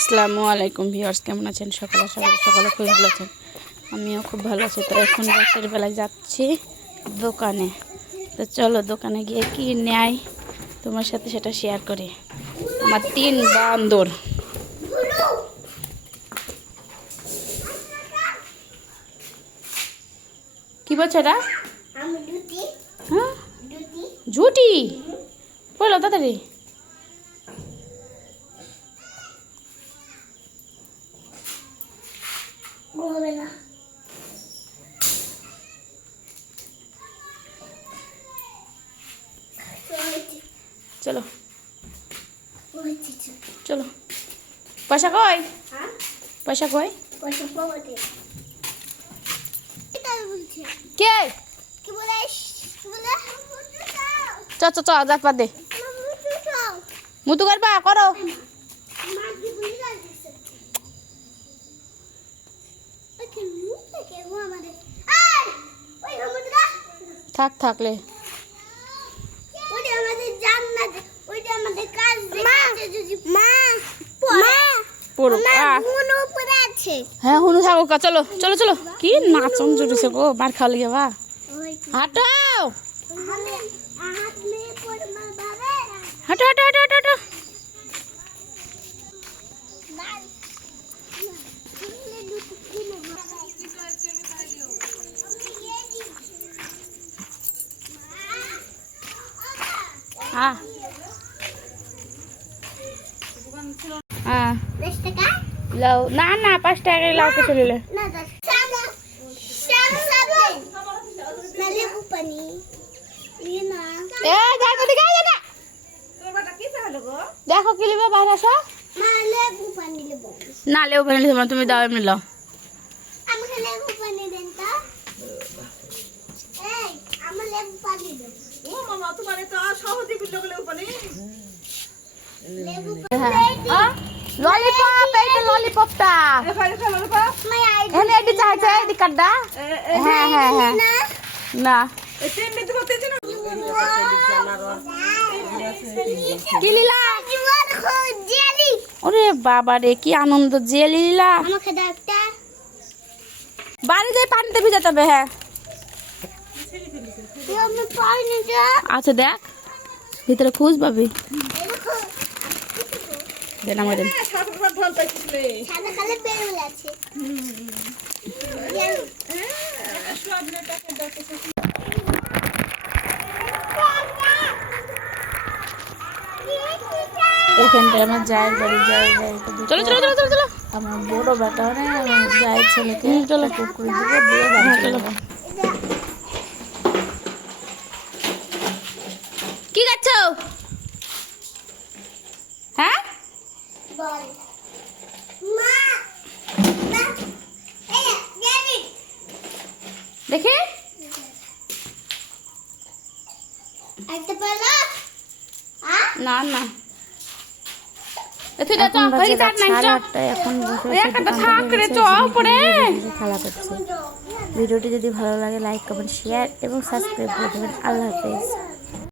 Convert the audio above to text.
আসসালামু আলাইকুম ভিউয়ার্স কেমন আছেন সকালে? সকালে সকালে খুব ভালো আছেন। আমিও খুব ভালো আছি। তো এখন রাতের বেলায় যাচ্ছি দোকানে। তো চলো দোকানে গিয়ে কি নেয় তোমার সাথে সেটা শেয়ার করি। আমার তিন বান্দর। কি বলছো এটা? হ্যাঁ? ঝুটি? বলো তাড়াতাড়ি। হবে না। চলো। চলো। পয়সা কই? হ্যাঁ? পয়সা কই? কে? কি বলে? কি বলে? চ চ চ যাক বাদ দে। মুতু করবা? করো। উপরে থাকলে হ্যাঁ হুনু থাকো কা, চলো চলো চলো। কি নাচন জুড়েছে গো মার খাওয়া লেগে বা। ওই হাঁটো। আমি হাত নিয়ে পড়ে মা বাবা হাঁটো হাঁটো হাঁটো হাঁটো হাঁটো বাল তুমি দুটো কি নেব লাও। না না, পাঁচ টাকা লাউ পানি দেখো কি লিবা পানি না তোমার তুমি দাও, এমনি লাও। লেবু পানি দেন তো। আমার লেবু পানি ললিপপ ললিপপটা মাই আই এনে এটি চাইছে এটি কাটটা হ্যাঁ হ্যাঁ হ্যাঁ। না। কি লিলা? ওরে বাবা রে কি আনন্দ জেলি লিলা। আমাকে বাড়িতে পানিতে ভিজাতে হবে হ্যাঁ। আচ্ছা দেখ। ভিতরে খুঁজ পাবি। আমার জায়ের বাড়ি জায়ের বাড়ি চলো চলো চলো চলো চলো। আমার বড় বেটা আমার জায়ের ছেলেকে চলো। কুকুরি দিব দিয়ে বাড়ি চলে যাব কি খাচ্ছ হ্যাঁ বল মা মা এই জেলি দেখি। না না। এতে তো যাক না এখন বসে ওই একটা থাক রে চ পড়ে। খেলা করছে। ভিডিওটি যদি ভালো লাগে লাইক কমেন্ট শেয়ার এবং সাবস্ক্রাইব করে দেবেন। আল্লাহ হাফেজ।